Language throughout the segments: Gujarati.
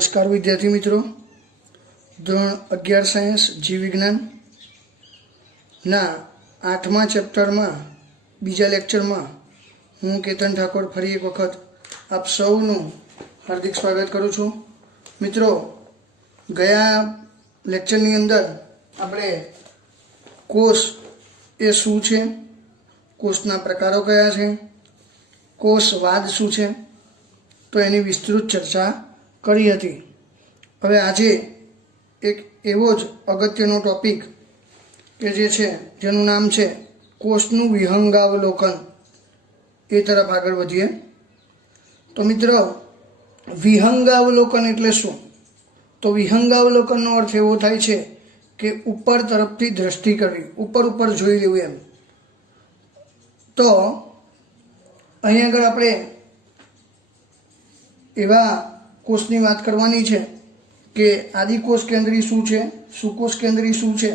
नमस्कार विद्यार्थी मित्रों। धोरण 11 सायन्स जीव विज्ञान ना 8मा चेप्टर में बीजा लेक्चर में हूँ केतन ठाकोर फरी एक वखत आप सौनु हार्दिक स्वागत करूँ छूँ। मित्रों, गया लेक्चरनी अंदर आपणे कोष ए शुं छे, कोषना प्रकारो कया छे, कोषवाद शुं छे, तो एनी विस्तृत चर्चा करी हती। हवे आजे एक एवो ज अगत्यनो टॉपिक के जे छे जेनुं नाम छे कोषनुं विहंगावलोकन, ए तरफ आगळ वधीए। तो मित्रों, विहंगावलोकन एटले शुं? तो विहंगावलोकननो अर्थ एवो थाय छे के उपर तरफथी दृष्टि करवी, उपर उपर जोई लेवुं एम। तो अहीं आगळ आपणे एवा कोषनी वात करवानी छे के आदिकोष केंद्री शुं छे, सुकोष केंद्री शुं छे,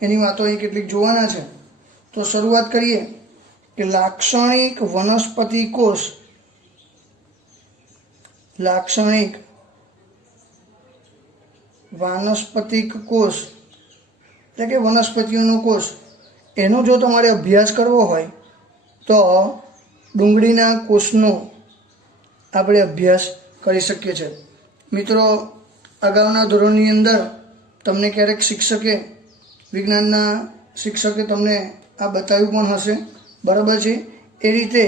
एनी वातो अहीं केटलीक जोवाना छे। तो शरूआत करीए के लाक्षणिक वनस्पति कोष, लाक्षणिक वानस्पतिक कोष એટલે કે વનસ્પતિઓનો કોષ, એનો જો તમારે અભ્યાસ કરવો હોય તો ડુંગળીના કોષનો આપણે અભ્યાસ કરી શકીએ છીએ। મિત્રો, અગાઉના ધોરણની અંદર તમને ક્યારેક શિક્ષકે, વિજ્ઞાનના શિક્ષકે તમને આ બતાવ્યું પણ હશે, બરાબર છે? એ રીતે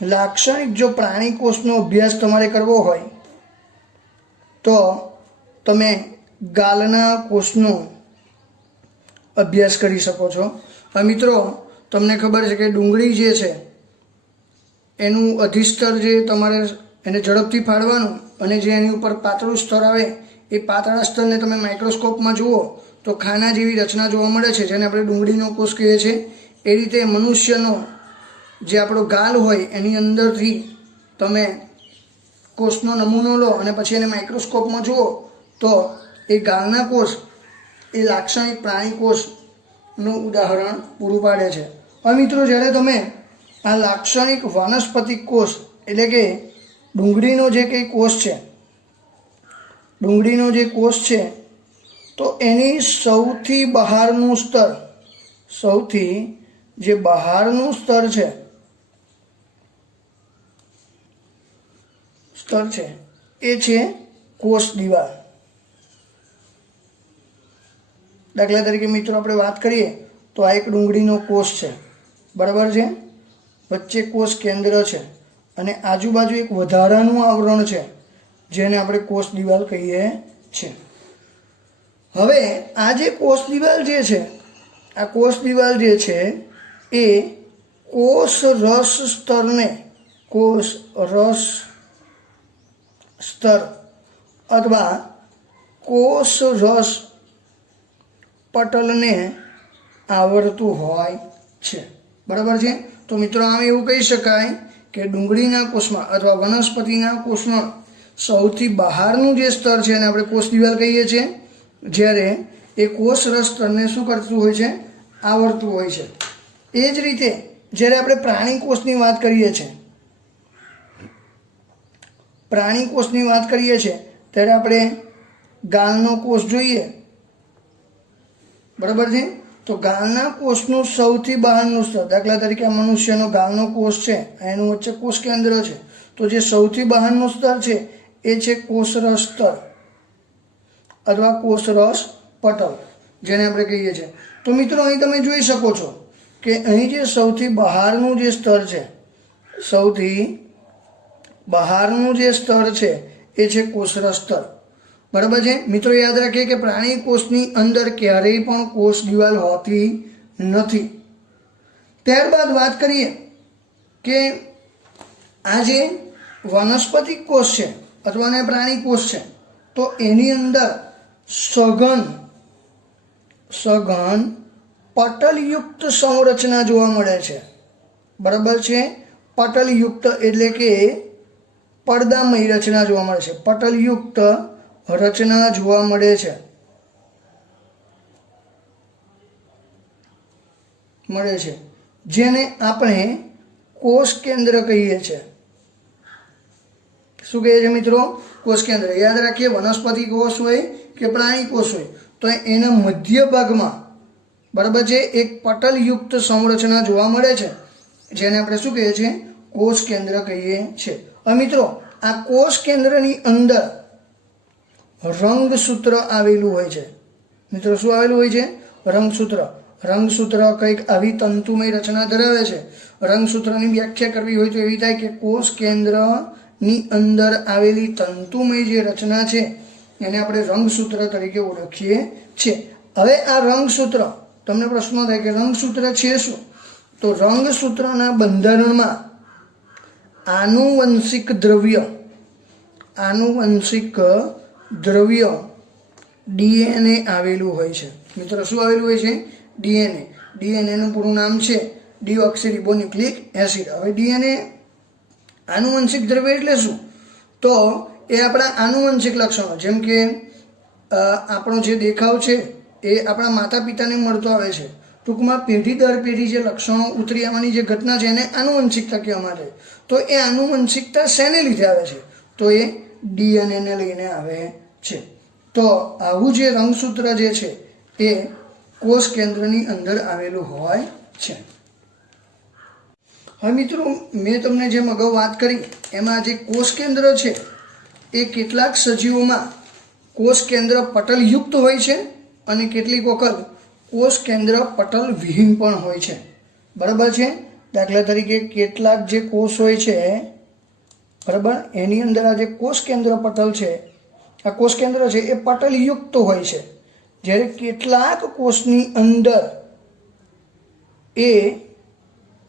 લાક્ષણિક જો પ્રાણી કોષનો અભ્યાસ તમારે કરવો હોય તો તમે ગાલના કોષનો અભ્યાસ કરી શકો છો। હવે મિત્રો, તમને ખબર છે કે ડુંગળી જે છે એનું અધિસ્તર જે તમારે એને ઝડપથી ફાડવાનું અને જે એની ઉપર પાતળું સ્તર આવે એ પાતળા સ્તરને તમે માઇક્રોસ્કોપમાં જુઓ તો ખાના જેવી રચના જોવા મળે છે, જેને આપણે ડુંગળીનો કોષ કહીએ છીએ। એ રીતે મનુષ્યનો જે આપણો ગાલ હોય એની અંદરથી તમે કોષનો નમૂનો લો અને પછી એને માઇક્રોસ્કોપમાં જુઓ તો એ ગાલના કોષ એ લાક્ષણિક પ્રાણી કોષનું ઉદાહરણ પૂરું પાડે છે। હવે મિત્રો, જ્યારે તમે આ લાક્ષણિક વાનસ્પતિક કોષ એટલે કે ડુંગળીનો જે કંઈ કોષ છે, ડુંગળીનો જે કોષ છે, તો એની સૌથી બહારનું સ્તર, સૌથી જે બહારનું સ્તર છે એ છે કોષ દિવાલ। દાખલા તરીકે મિત્રો આપણે વાત કરીએ તો આ એક ડુંગળીનો કોષ છે, બરાબર છે? વચ્ચે કોષ કેન્દ્ર છે અને આજુબાજુ એક વધારાનું આવરણ છે જેને આપણે કોષ દિવાલ કહીએ છીએ। હવે આ જે કોષ દિવાલ જે છે, આ કોષ દિવાલ જે છે એ કોષ રસ સ્તરને, કોષ રસ સ્તર અથવા કોષ રસ પટલને આવરતું હોય છે, બરાબર છે? તો મિત્રો, આમ એવું કહી શકાય કે ડુંગળીના કોષમાં અથવા વનસ્પતિના કોષમાં સૌથી બહારનું જે સ્તર છે એને આપણે કોષ દિવાલ કહીએ છીએ, જ્યારે એ કોષ રસ સ્તરને શું કરતું હોય છે? આવરતું હોય છે। એ જ રીતે જ્યારે આપણે પ્રાણી કોષની વાત કરીએ છીએ, પ્રાણી કોષની વાત કરીએ છીએ ત્યારે આપણે ગાલનો કોષ જોઈએ, બરાબર છે? તો ગાલના કોષનું સૌથી બહારનું સ્તર, દાખલા તરીકે મનુષ્યનો ગાલનો કોષ છે, એનું વચ્ચે કોષ કેન્દ્ર છે, તો જે સૌથી બહારનું સ્તર છે એ છે કોષરસ સ્તર અથવા કોષરસ પટલ, જેને આપણે કહીએ છીએ। તો મિત્રો, અહીં તમે જોઈ શકો છો કે અહીં જે સૌથી બહારનું જે સ્તર છે, સૌથી બહારનું જે સ્તર છે એ છે કોષરસ સ્તર, બરાબર છે? મિત્રો, યાદ રાખીએ કે પ્રાણી કોષની અંદર ક્યારેય પણ કોષ દિવાલ હોતી નથી। ત્યારબાદ વાત કરીએ કે આ જે વનસ્પતિક કોષ છે અથવા પ્રાણી કોષ છે, તો એની અંદર સઘન પટલયુક્ત સંરચના જોવા મળે છે, બરાબર છે? પટલયુક્ત એટલે કે પડદામય રચના જોવા મળે છે, પટલયુક્ત રચના જોવા મળે છે જેને આપણે કોષ કેન્દ્ર કહીએ છીએ। શું કહે છે મિત્રો? કોષ કેન્દ્ર. યાદ રાખીએ, વનસ્પતિ કોષ હોય કે પ્રાણી કોષ હોય તો એના મધ્ય ભાગમાં બરાબર છે એક પટલયુક્ત સંરચના જોવા મળે છે, જેને આપણે શું કહીએ છીએ? કોષ કેન્દ્ર કહીએ છીએ. હવે મિત્રો, આ કોષ કેન્દ્રની અંદર રંગસૂત્ર આવેલું હોય છે. મિત્રો શું આવેલું હોય છે? રંગસૂત્ર. રંગસૂત્ર કંઈક આવી તંતુમય રચના ધરાવે છે. રંગસૂત્રની વ્યાખ્યા કરવી હોય તો એવી થાય કે કોષ કેન્દ્રની અંદર આવેલી તંતુમય જે રચના છે એને આપણે રંગસૂત્ર તરીકે ઓળખીએ છીએ. હવે આ રંગસૂત્ર, તમને પ્રશ્ન થાય કે રંગસૂત્ર છે શું? તો રંગસૂત્રના બંધારણમાં આનુવંશિક દ્રવ્ય ડીએનએ આવેલું હોય છે. મિત્રો શું આવેલું હોય છે? ડીએનએ. ડીએનએનું પૂરું નામ છે ડીઓક્સીરિબોન્યુક્લિક એસિડ. હવે ડીએનએ આનુવંશિક દ્રવ્ય એટલે શું? તો એ આપણા આનુવંશિક લક્ષણો, જેમ કે આપણો જે દેખાવ છે એ આપણા માતા પિતાને મળતો આવે છે. ટૂંકમાં પેઢી દર પેઢી જે લક્ષણો ઉતરી આવવાની જે ઘટના છે એને આનુવંશિકતા કહેવામાં આવે. તો એ આનુવંશિકતા શેને લીધે આવે છે? તો એ ડીએનએને લઈને આવે છે. તો આવું જે રંગસૂત્ર જે છે એ કોષ કેન્દ્રની અંદર આવેલું હોય છે. હવે મિત્રો, મેં તમને જેમ અગાઉ વાત કરી એમાં જે કોષ કેન્દ્ર છે એ કેટલાક સજીવોમાં કોષ કેન્દ્ર પટલયુક્ત હોય છે અને કેટલીક વખત કોષ કેન્દ્ર પટલ વિહીન પણ હોય છે. બરાબર છે? દાખલા તરીકે કેટલાક જે કોષ હોય છે, બરાબર, એની અંદર આ જે કોષ કેન્દ્ર પટલ છે, આ કોષ કેન્દ્ર છે એ પટલયુક્ત હોય છે, જ્યારે કેટલાક કોષની અંદર એ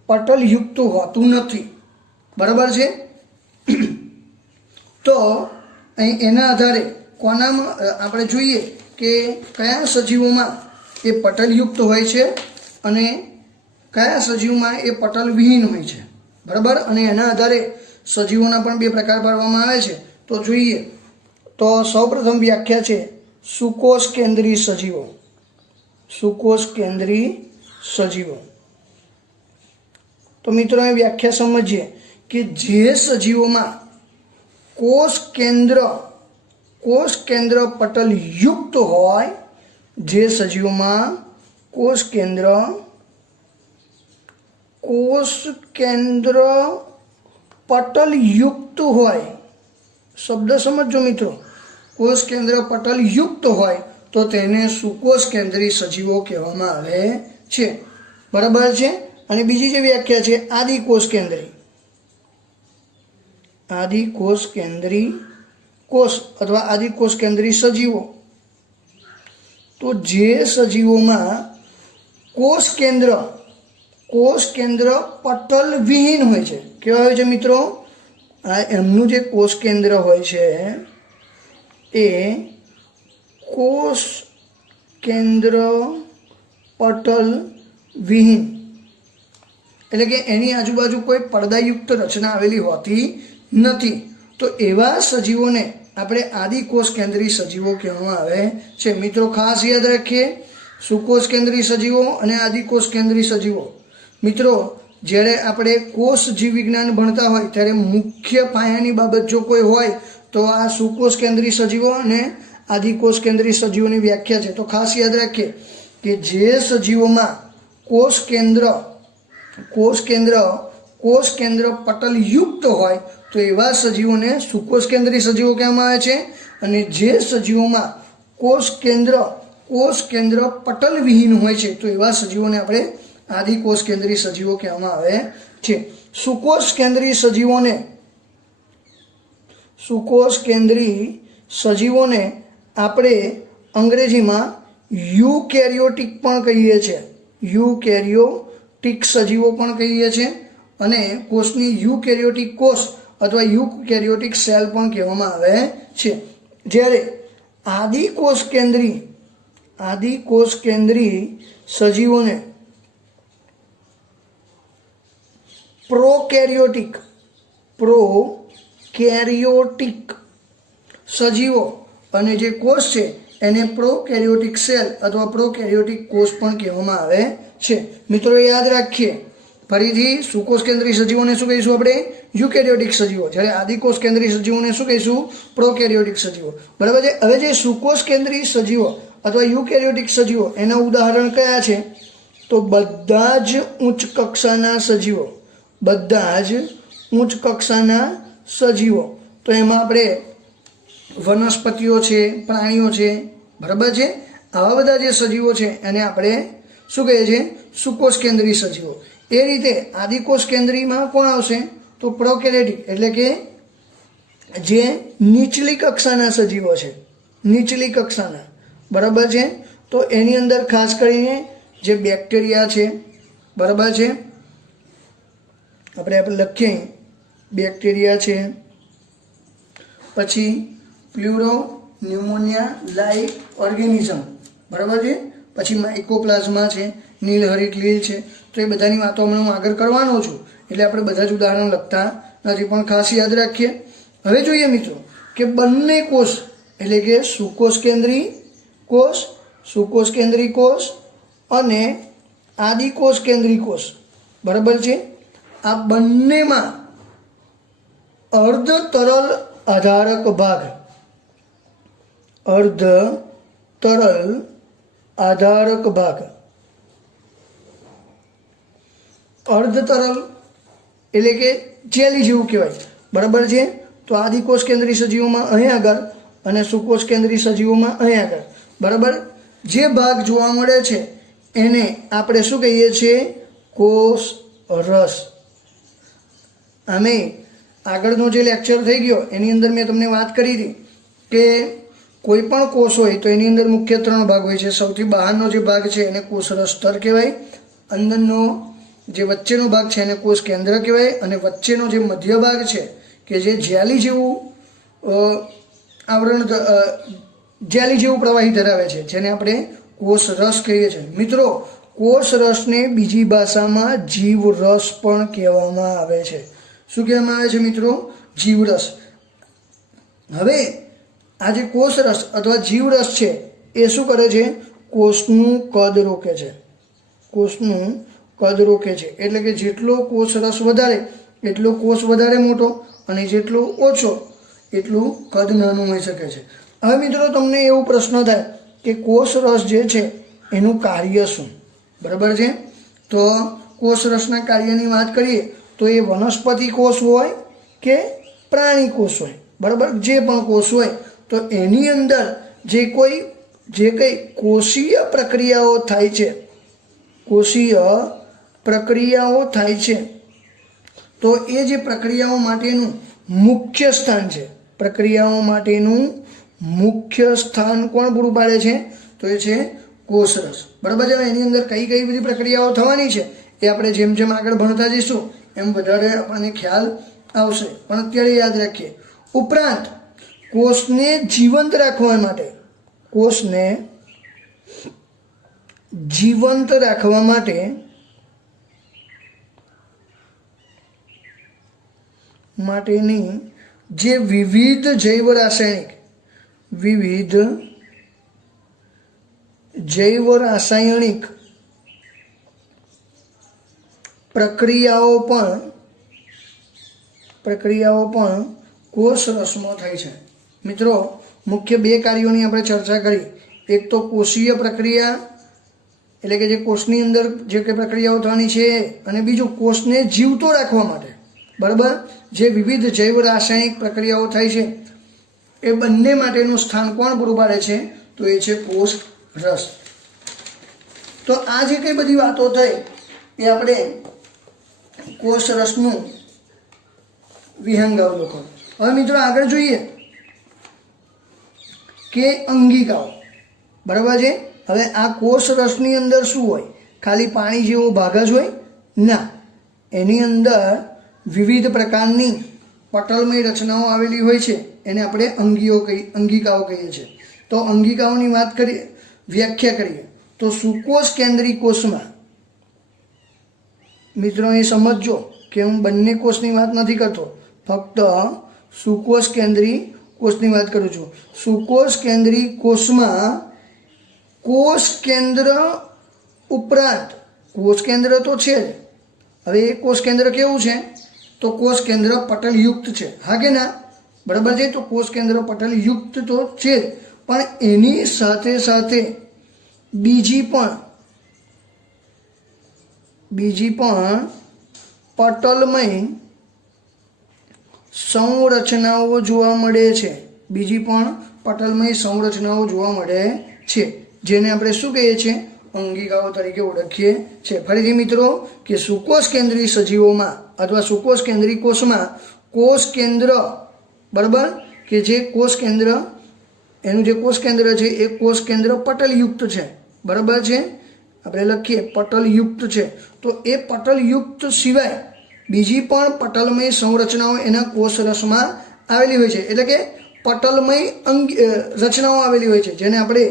પટલયુક્ત હોતું નથી. બરાબર છે? તો અહીં એના આધારે કોનામાં આપણે જોઈએ કે કયા સજીવોમાં એ પટલયુક્ત હોય છે અને કયા સજીવમાં એ પટલ વિહીન હોય છે. બરાબર? અને એના આધારે સજીવોના પણ બે પ્રકાર પાડવામાં આવે છે. તો જોઈએ તો સૌપ્રથમ વ્યાખ્યા છે સુકોષ કેન્દ્રી સજીવો. સુકોષ કેન્દ્રી સજીવો. તો મિત્રો એ વ્યાખ્યા સમજીએ કે જે સજીવોમાં કોષ કેન્દ્ર પટલયુક્ત હોય, જે સજીવોમાં કોષ કેન્દ્ર પટલયુક્ત હોય, શબ્દ સમજો મિત્રો, કોષ કેન્દ્ર પટલયુક્ત હોય તો તેને સુકોષ કેન્દ્રી સજીવો કહેવામાં આવે છે. બરાબર છે? અને બીજી જે વ્યાખ્યા છે આદિકોષ કેન્દ્રી કોષ અથવા આદિકોષ કેન્દ્રી સજીવો. તો જે સજીવોમાં કોષ કેન્દ્ર પટલ વિહીન હોય છે. કેવા હોય છે મિત્રો? આ એમનું જે કોષ કેન્દ્ર હોય છે એ કોષ કેન્દ્ર પટલ વિહીન, એટલે કે એની આજુબાજુ કોઈ પડદાયુક્ત રચના આવેલી હોતી નથી. તો એવા સજીવોને આપણે આદિકોષ કેન્દ્રી સજીવો કહેવામાં આવે છે. મિત્રો ખાસ યાદ રાખીએ, સુકોષ કેન્દ્રી સજીવો અને આદિકોષ કેન્દ્રી સજીવો. મિત્રો જ્યારે આપણે કોષ જીવ વિજ્ઞાન ભણતા હોય ત્યારે મુખ્ય પાયાની બાબત જો કોઈ હોય તો આ સુકોષ કેન્દ્રી સજીવો અને આદિકોષ કેન્દ્રી સજીવોની વ્યાખ્યા છે. તો ખાસ યાદ રાખીએ કે જે સજીવોમાં કોષ કેન્દ્ર પટલયુક્ત હોય તો એવા સજીવોને સુકોષ કેન્દ્રી સજીવો કહેવામાં આવે છે. અને જે સજીવોમાં કોષ કેન્દ્ર પટલ વિહીન હોય છે તો એવા સજીવોને આપણે આદિકોષ કેન્દ્રી સજીવો કહેવામાં આવે છે. સુકોષ કેન્દ્રી સજીવોને આપણે અંગ્રેજીમાં યુકેરિયોટિક પણ કહીએ છીએ. યુકેરિયોટિક સજીવો પણ કહીએ છીએ અને કોષની યુકેરિયોટિક કોષ અથવા યુકેરિયોટિક સેલ પણ કહેવામાં આવે છે. જ્યારે આદિકોષ કેન્દ્રી સજીવોને પ્રોકેરિયોટિક સજીવો અને જે કોષ છે એને પ્રોકેરિયોટિક સેલ અથવા પ્રોકેરિયોટિક કોષ પણ કહેવામાં આવે છે. મિત્રો યાદ રાખીએ, ફરીથી સુકોષ કેન્દ્રીય સજીવોને શું કહીશું આપણે? યુકેરિયોટિક સજીવો. જ્યારે આદિકોષ કેન્દ્રીય સજીવોને શું કહીશું? પ્રોકેરિયોટિક સજીવો. બરાબર છે. હવે જે સુકોષ કેન્દ્રીય સજીવો અથવા યુકેરિયોટિક સજીવો એના ઉદાહરણ કયા છે? તો બધા જ ઉચ્ચ કક્ષાના સજીવો, બધા જ ઉચ્ચ કક્ષાના સજીવો. તો એમાં આપણે વનસ્પતિઓ છે, પ્રાણીઓ છે, બરાબર છે. આવા બધા જે સજીવો છે એને આપણે શું કહીએ છીએ? સુકોષ કેન્દ્રીય સજીવો. એ રીતે આદિકોષ કેન્દ્રીયમાં કોણ આવશે? તો પ્રોકેરિયોટિક, એટલે કે જે નીચલી કક્ષાના સજીવો છે, નીચલી કક્ષાના, બરાબર છે. તો એની અંદર ખાસ કરીને જે બેક્ટેરિયા છે, બરાબર છે, આપણે લખીએ બેક્ટેરિયા છે, પછી પ્લુરો ન્યુમોનિયા લાઇક ઓર્ગેનિઝમ, બરાબર છે, પછી માઇકોપ્લાઝમા છે, નીલહરિત લીલ છે. તો એ બધાની વાતો હમણાં હું આગળ કરવાનો છું, એટલે આપણે બધા જ ઉદાહરણ લખતા નથી, પણ ખાસ યાદ રાખીએ. હવે જોઈએ મિત્રો કે બંને કોષ એટલે કે સુકોષ કેન્દ્રીય કોષ, સુકોષ કેન્દ્રીય કોષ અને આદિકોષ કેન્દ્રીય કોષ, બરાબર છે, આ બંનેમાં અર્ધ તરલ આધારક ભાગ, અર્ધ તરલ આધારક ભાગ, અર્ધ તરલ એટલે કે જેલી જેવું કહેવાય, બરાબર છે. તો આદિકોષ કેન્દ્રીય સજીવોમાં અહીં આગળ અને સુકોષ કેન્દ્રીય સજીવોમાં અહીં આગળ, બરાબર. જે ભાગ જોવા મળે છે એને આપણે શું કહીએ છીએ? કોષ રસ. આમે આગળનો જે લેક્ચર થઈ ગયો એની અંદર મેં તમને વાત કરી હતી કે કોઈ પણ કોષ હોય તો એની અંદર મુખ્ય 3 ભાગ હોય છે. સૌથી બહારનો જે ભાગ છે એને કોષરસ સ્તર કહેવાય, અંદરનો જે વચ્ચેનો ભાગ છે એને કોષ કેન્દ્ર કહેવાય, અને વચ્ચેનો જે મધ્ય ભાગ છે કે જે જેલી જેવું આવરણ, જેલી જેવું પ્રવાહી ધરાવે છે, જેને આપણે કોષ રસ કહીએ છીએ. મિત્રો, કોષ રસને બીજી ભાષામાં જીવરસ પણ કહેવામાં આવે છે. શું કહેવામાં આવે છે મિત્રો? જીવરસ. હવે આ જે કોષ રસ અથવા જીવરસ છે એ શું કરે છે? કોષનું કદ રોકે છે, કોષનું કદ રોકે છે. એટલે કે જેટલો કોષ રસ વધારે એટલો કોષ વધારે મોટો, અને જેટલો ઓછો એટલું કદ નાનું હોઈ શકે છે. હવે મિત્રો તમને એવો પ્રશ્ન થાય કે કોષ રસ જે છે એનું કાર્ય શું? બરાબર છે. તો કોષ રસના કાર્યની વાત કરીએ તો એ વનસ્પતિ કોષ હોય કે પ્રાણી કોષ હોય, બરાબર, જે પણ કોષ હોય, તો એની અંદર જે કંઈ કોષીય પ્રક્રિયાઓ થાય છે, કોષીય પ્રક્રિયાઓ થાય છે, તો એ જે પ્રક્રિયાઓ માટેનું મુખ્ય સ્થાન છે, પ્રક્રિયાઓ માટેનું મુખ્ય સ્થાન કોણ પૂરું પાડે છે? તો એ છે કોષરસ, બરાબર છે. એની અંદર કઈ કઈ બધી પ્રક્રિયાઓ થવાની છે એ આપણે જેમ જેમ આગળ ભણતા જઈશું એમ વધારે આપણને ખ્યાલ આવશે, પણ અત્યારે યાદ રાખીએ. ઉપરાંત કોષને જીવંત રાખવા માટે, કોષને જીવંત રાખવા માટેની જે વિવિધ જૈવ રાસાયણિક પ્રક્રિયાઓ પણ કોષ રસમાં થાય છે. મિત્રો, મુખ્ય 2 કાર્યોની આપણે ચર્ચા કરી. એક તો કોષીય પ્રક્રિયા એટલે કે જે કોષની અંદર જે કંઈ પ્રક્રિયાઓ થવાની છે, અને બીજું કોષને જીવતો રાખવા માટે, બરાબર, જે વિવિધ જૈવ રાસાયણિક પ્રક્રિયાઓ થાય છે એ બંને માટેનું સ્થાન કોણ પૂરું પાડે છે? તો એ છે કોષ રસ. તો આ જે કંઈ બધી વાતો થઈ એ આપણે કોષ રસનું વિહંગાવલોકન. હવે મિત્રો આગળ જોઈએ કે અંગિકાઓ, બરાબર છે. હવે આ કોષ રસની અંદર શું હોય? ખાલી પાણી જેવો ભાગ જ હોય? ના, એની અંદર વિવિધ પ્રકારની પટલમય રચનાઓ આવેલી હોય છે, એને આપણે અંગિકાઓ કહીએ છીએ. તો અંગિકાઓની વાત કરીએ, વ્યાખ્યા કરીએ તો સુકોષ કેન્દ્રીય કોષમાં, મિત્રો એ સમજજો કે હું બંને કોષની વાત નથી કરતો, ફક્ત સુકોષ કેન્દ્રીય કોષની વાત કરું છું. સુકોષ કેન્દ્રીય કોષમાં કોષ કેન્દ્ર ઉપરાંત, કોષ કેન્દ્ર તો છે જ, હવે એ કોષ કેન્દ્ર કેવું છે? તો કોષ કેન્દ્ર પટલયુક્ત છે, હા કે ના? બરાબર છે. તો કોષ કેન્દ્ર પટલયુક્ત તો છે જ, પણ એની સાથે સાથે બીજી પણ પટલમય સંરચનાઓ જોવા મળે છે. બીજી પણ પટલમય સંરચનાઓ જોવા મળે છે, જેને આપણે શું કહીએ છીએ? અંગિકાઓ તરીકે ઓળખીએ છીએ. ફરીથી મિત્રો, કે સુકોષ કેન્દ્રી સજીવોમાં અથવા સુકોષ કેન્દ્રી કોષમાં કોષ કેન્દ્ર, બરાબર, કે જે કોષ કેન્દ્ર, એનું જે કોષ કેન્દ્ર છે એ કોષ કેન્દ્ર પટલયુક્ત છે, બરાબર છે. આપણે લખીએ પટલયુક્ત છે. તો એ પટલયુક્ત સિવાય બીજી પણ પટલમય સંરચનાઓ એના કોષ રસમાં આવેલી હોય છે, એટલે કે પટલમય રચનાઓ આવેલી હોય છે, જેને આપણે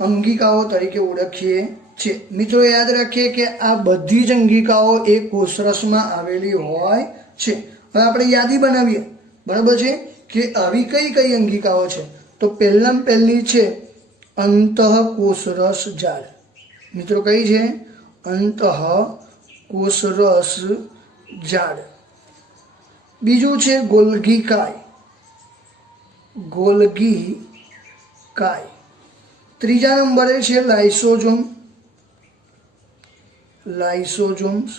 અંગિકાઓ તરીકે ઓળખીએ છીએ. મિત્રો યાદ રાખીએ કે આ બધી જ અંગિકાઓ એ કોષરસમાં આવેલી હોય છે. હવે આપણે યાદી બનાવીએ, બરાબર છે, કે આવી કઈ કઈ અંગિકાઓ છે. તો પહેલામાં પહેલી છે અંતઃકોષરસ જાળ. મિત્રો કઈ છે? અંતઃકોષરસ જાળ. બીજું છે ગોલ્ગી કાય. ત્રીજા નંબરે છે લાઇસોજોમ્સ.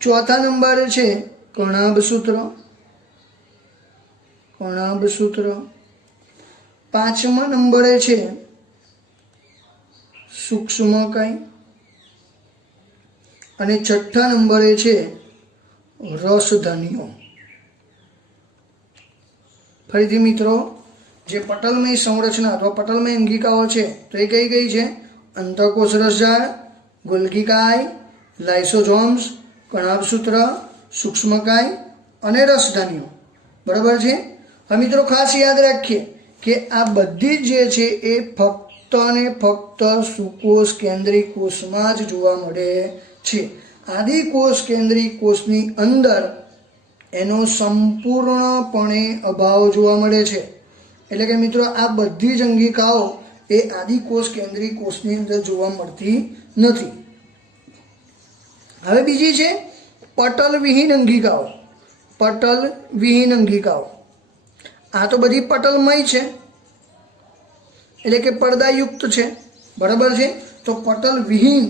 ચોથા નંબરે છે કણાભસૂત્ર. પાંચમા નંબરે છે સૂક્ષ્મકાય અને છઠ્ઠા નંબરે છે રસધનીઓ. ફરીથી મિત્રો, જે પટલમય સંરચના અથવા પટલમય અંગિકાઓ છે તો એ કઈ કઈ છે? અંતઃકોષરસ જાળ, ગોલ્ગી કાય, લાઇસોઝોમ્સ, કણાભસૂત્ર, સૂક્ષ્મકાય અને રસધનીઓ, બરાબર છે. હવે મિત્રો ખાસ યાદ રાખીએ કે આ બધી જે છે એ ફક્ત અને ફક્ત સુકોષ કેન્દ્રી કોષમાં જ જોવા મળે છે. આદિકોષ કેન્દ્રી કોષની અંદર એનો સંપૂર્ણપણે અભાવ જોવા મળે છે. એટલે કે મિત્રો આ બધી જ અંગિકાઓ એ આદિકોષ કેન્દ્રી કોષની અંદર જોવા મળતી નથી. હવે બીજી છે પટલવિહીન અંગિકાઓ. આ તો બધી પટલમય છે, એટલે કે પડદાયુક્ત છે, બરાબર છે. તો પટલવિહીન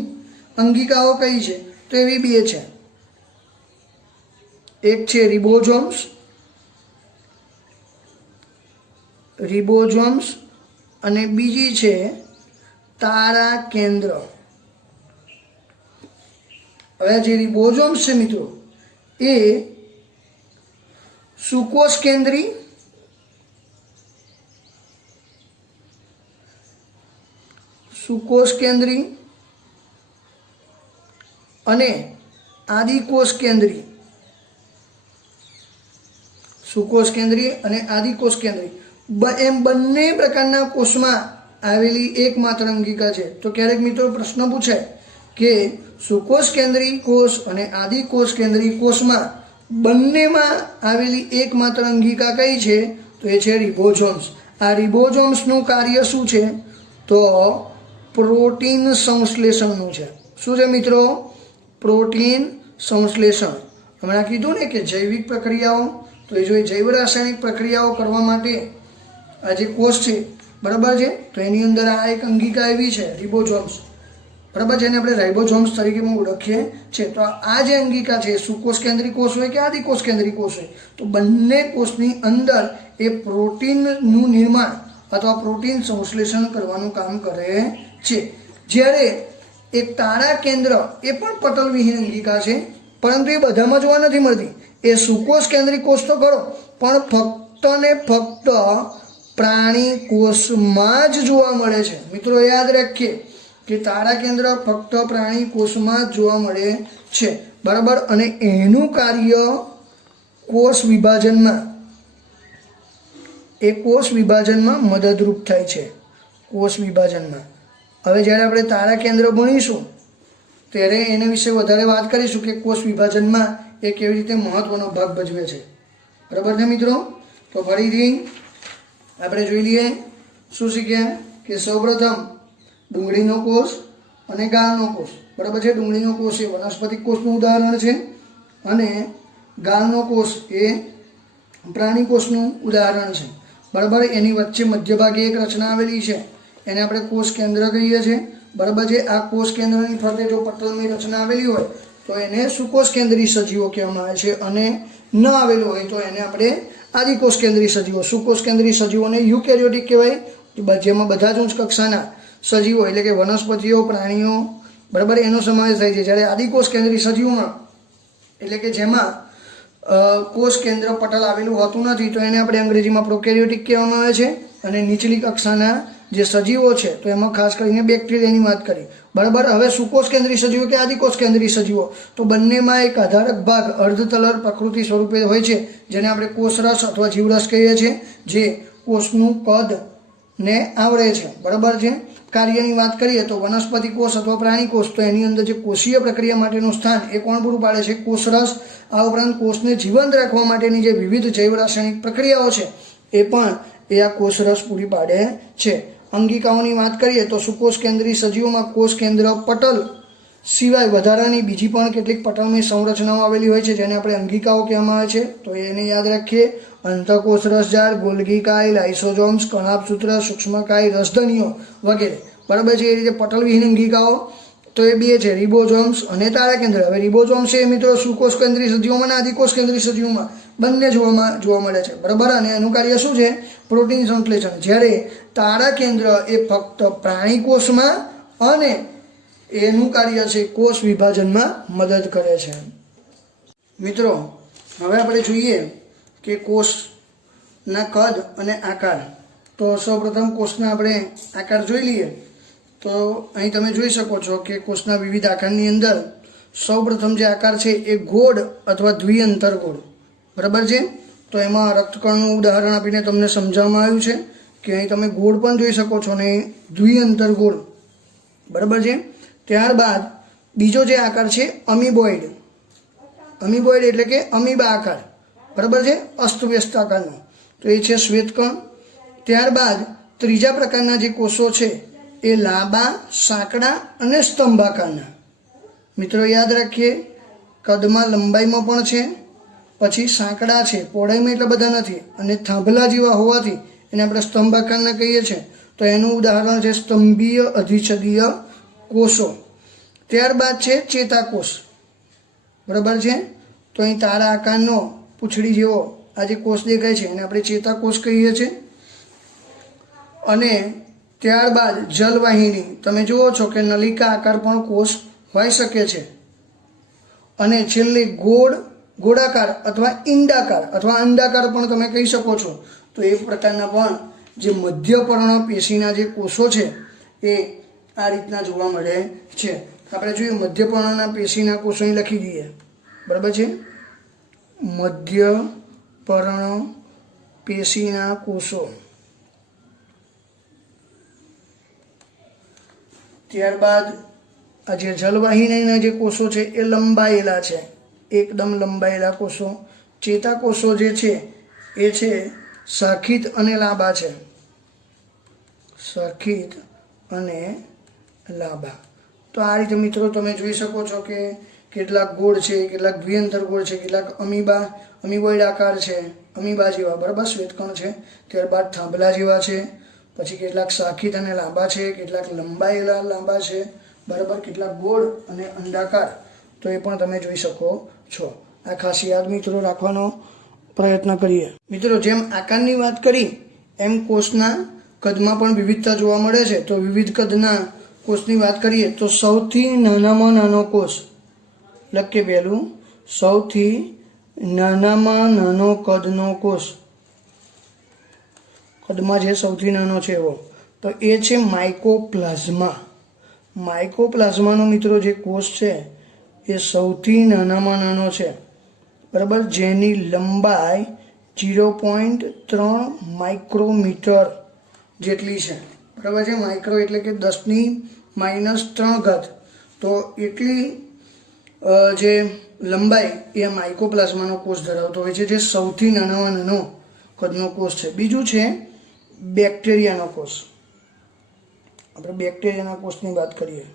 અંગિકાઓ કઈ છે? તો એવી બે છે. એક છે રિબોઝોમ્સ અને બીજી છે તારા કેન્દ્ર. હવે જે રિબોઝોમ્સ છે મિત્રો એ સુકોષ કેન્દ્રી અને આદિકોષ કેન્દ્રી, સુકોષ કેન્દ્રી અને આદિકોષ કેન્દ્રી એમ બંને પ્રકારના કોષમાં આવેલી એકમાત્ર અંગિકા છે. તો ક્યારેક મિત્રો પ્રશ્ન પૂછાય કે સુકોષ કેન્દ્રી કોષ અને આદિકોષ કેન્દ્રી કોષમાં બંનેમાં આવેલી એકમાત્ર અંગિકા કઈ છે? તો એ છે રિબોઝોમ્સ. આ રિબોઝોમ્સનું કાર્ય શું છે? તો પ્રોટીન સંશ્લેષણનું છે. શું છે મિત્રો? પ્રોટીન સંશ્લેષણ. હમણાં કીધું ને કે જૈવિક પ્રક્રિયાઓ, તો એ જો જૈવ રાસાયણિક પ્રક્રિયાઓ કરવા માટે આ જે કોષ છે, બરાબર છે, તો એની અંદર આ એક અંગિકા એવી છે રિબોઝોમ્સ, બરાબર, જેને આપણે રાઇબોઝોમ્સ તરીકે પણ ઓળખીએ છીએ. તો આ જે અંગિકા છે સુકોષ કેન્દ્રી કોષ હોય કે આદિકોષ કેન્દ્રી કોષ હોય, તો બંને કોષની અંદર એ પ્રોટીનનું નિર્માણ અથવા પ્રોટીન સંશ્લેષણ કરવાનું કામ કરે છે. જ્યારે એક તારા કેન્દ્ર એ પણ પટલવિહીન અંગિકા છે, પરંતુ એ બધામાં જોવા નથી મળતી. એ સુકોષ કેન્દ્રી કોષ તો ખરો, પણ ફક્ત ને ફક્ત પ્રાણી કોષમાં જ જોવા મળે છે. મિત્રો યાદ રાખીએ કે તારા કેન્દ્ર ફક્ત પ્રાણી કોષમાં જ જોવા મળે છે, બરાબર. અને એનું કાર્ય કોષ વિભાજનમાં મદદરૂપ થાય છે. કોષ વિભાજનમાં. હવે જ્યારે આપણે તારા કેન્દ્ર ભણીશું ત્યારે એના વિશે વધારે વાત કરીશું કે કોષ વિભાજનમાં એ કેવી રીતે મહત્વનો ભાગ ભજવે છે, બરાબર છે મિત્રો. તો ફરીથી આપણે જોઈ લઈએ શું શીખ્યા કે સૌપ્રથમ ડુંગળીનો કોષ, અને ગાળનો કોષ, બરાબર છે. ડુંગળીનો કોષ એ વનસ્પતિક કોષનું ઉદાહરણ છે અને ગાળનો કોષ એ પ્રાણી કોષનું ઉદાહરણ છે, બરાબર. એની વચ્ચે મધ્ય ભાગે એક રચના આવેલી છે, એને આપણે કોષ કેન્દ્ર કહીએ છીએ, બરાબર છે. આ કોષ કેન્દ્રની ફરતે જો પટલની રચના આવેલી હોય તો એને સુકોષ કેન્દ્રીય સજીવો કહેવામાં આવે છે અને ન આવેલું હોય તો એને આપણે આદિકોષ કેન્દ્રીય સજીવો. સુકોષ કેન્દ્રીય સજીવોને યુકેરિયોટિક કહેવાય, જેમાં બધા જ ઉચ્ચ કક્ષાના સજીવો એટલે કે વનસ્પતિઓ, પ્રાણીઓ, બરાબર, એનો સમાવેશ થાય છે. જ્યારે આદિકોષ કેન્દ્રીય સજીવોમાં એટલે કે જેમાં કોષ કેન્દ્ર પટલ આવેલું હોતું નથી તો એને આપણે અંગ્રેજીમાં પ્રોકેરિયોટિક કહેવામાં આવે છે. અને નીચલી કક્ષાના જે સજીવો છે તો એમાં ખાસ કરીને બેક્ટેરિયાની વાત કરી, બરાબર. હવે સુકોષ કેન્દ્રીય સજીવો કે આદિકોષ કેન્દ્રીય સજીવો, તો બંનેમાં એક આધારક ભાગ અર્ધતલર પ્રકૃતિ સ્વરૂપે હોય છે, જેને આપણે કોષરસ અથવા જીવરસ કહીએ છીએ, જે કોષનું કદ ને આવરે છે, બરાબર છે. કાર્યની વાત કરીએ તો વનસ્પતિ કોષ અથવા પ્રાણી કોષ, તો એની અંદર જે કોષીય પ્રક્રિયા માટેનું સ્થાન એ કોણ પૂરું પાડે છે? કોષરસ. આ ઉપરાંત કોષને જીવંત રાખવા માટેની જે વિવિધ જૈવ રાસાયણિક પ્રક્રિયાઓ છે એ પણ આ કોષરસ પૂરી પાડે છે. અંગિકાઓની વાત કરીએ તો સુકોષ કેન્દ્રીય સજીવોમાં કોષ કેન્દ્ર પટલ સિવાય વધારાની બીજી પણ કેટલીક પટલની સંરચનાઓ આવેલી હોય છે, જેને આપણે અંગિકાઓ કહેવામાં આવે છે. તો એને યાદ રાખીએ: અંતઃકોષ રસજાળ, ગોલ્ગી કાય, લાઇસોસોમ્સ, કણાભસૂત્ર, સૂક્ષ્મકાય, રસધણીઓ વગેરે, બરાબર છે. એ રીતે પટલવિહીન અંગિકાઓ તો એ બે છે, રિબોઝોમ્સ અને તારાકેન્દ્ર. હવે રિબોઝોમ્સ એ મિત્રો સુકોષ કેન્દ્રીય સજીવોમાં અને આદિકોષ કેન્દ્રીય સજીવોમાં બંને જોવા મળે છે, બરાબર. અને એનું કાર્ય શું છે? પ્રોટીન સંશ્લેષણ. જ્યારે તારાકેન્દ્ર એ ફક્ત પ્રાણી કોષમાં અને એનું કાર્ય છે કોષ વિભાજનમાં મદદ કરે છે. મિત્રો, હવે આપણે જોઈએ કે કોષના કદ અને આકાર. તો સૌપ્રથમ કોષના આપણે આકાર જોઈ લઈએ. તો અહીં તમે જોઈ શકો છો કે કોષના વિવિધ આકારની અંદર સૌપ્રથમ જે આકાર છે એ ગોળ અથવા દ્વિઅંતર ગોળ, બરાબર છે. તો એમાં રક્તકણનું ઉદાહરણ આપીને તમને સમજાવવામાં આવ્યું છે કે અહીં તમે ગોળ પણ જોઈ શકો છો ને દ્વિઅંતર ગોળ, બરાબર છે. ત્યારબાદ બીજો જે આકાર છે અમીબોઇડ. અમીબોઇડ એટલે કે અમીબા આકાર, બરાબર છે, અસ્તવ્યસ્ત આકારનો. તો એ છે શ્વેતકણ. ત્યારબાદ ત્રીજા પ્રકારના જે કોષો છે એ લાંબા, સાંકડા અને સ્તંભાકારના. મિત્રો યાદ રાખીએ, કદમાં લંબાઈમાં પણ છે, પછી સાંકડા છે, પહોળાઈમાં એટલા બધા નથી, અને થાંભલા જેવા હોવાથી એને આપણે સ્તંભાકારના કહીએ છીએ. તો એનું ઉદાહરણ છે સ્તંભીય અધિચ્છદીય કોષો. ત્યારબાદ છે ચેતાકોષ, બરાબર છે. તો અહીં તારા આકારનો પૂંછડી જેવો આ જે કોષ દેખાય છે એને આપણે ચેતાકોષ કહીએ છીએ. અને ત્યારબાદ જલવાહિની, તમે જુઓ છો કે નલિકા આકાર પણ કોષ હોઈ શકે છે. અને છેલ્લે ગોળાકાર અથવા ઈંડાકાર અથવા અંડાકાર પણ તમે કહી શકો છો. તો એ પ્રકારના પણ જે મધ્યપર્ણ પેશીના જે કોષો છે એ આ રીતના જોવા મળે છે. આપણે જોઈએ મધ્યપર્ણના પેશીના કોષો અહીં લખી દઈએ, બરાબર છે. મધ્યપર્ણ પેશીના કોષો. ત્યારબાદ આ જે જલવાહિનીના જે કોષો છે એ લંબાયેલા છે, એકદમ લંબાયેલા કોષો. ચેતાકોષો જે છે એ છે શાખિત અને લાંબા છે, શાખિત અને લાંબા. તો આ રીતે મિત્રો તમે જોઈ શકો છો કે કેટલાક ગોળ છે, કેટલાક દ્વિઅંતર ગોળ છે, કેટલાક અમીબોઇડ આકાર છે, અમીબા જેવા, બરાબર, શ્વેતકણ છે. ત્યારબાદ થાંભલા જેવા છે, પછી કેટલાક શાખિત અને લાંબા છે, કેટલાક લંબાયેલા લાંબા છે, બરાબર, કેટલાક ગોળ અને અંડાકાર. તો એ પણ તમે જોઈ શકો છો. આ ખાસ યાદ મિત્રો રાખવાનો પ્રયત્ન કરીએ. મિત્રો, જેમ આકારની વાત કરી એમ કોષના કદમાં પણ વિવિધતા જોવા મળે છે. તો વિવિધ કદના કોષની વાત કરીએ તો સૌથી નાનામાં નાનો કોષ, લખીએ પહેલું, સૌથી નાનામાં નાનો કદનો કોષ, કદમાં જે સૌથી નાનો છે એવો, તો એ છે માઇકોપ્લાઝ્મા. માઇકોપ્લાઝ્માનો મિત્રો જે કોષ છે એ સૌથી નાનામાં નાનો છે, બરાબર, જેની લંબાઈ 0.3 માઇક્રોમીટર જેટલી છે, બરાબર છે. માઇક્રો એટલે કે 10⁻³ તો એટલી જે લંબાઈ એ માઇકોપ્લાઝમાનો કોષ ધરાવતો હોય છે, જે સૌથી નાનામાં નાનો કદનો કોષ છે. બીજું છે બેક્ટેરિયાનો કોષ. આપણે બેક્ટેરિયાના કોષની વાત કરીએ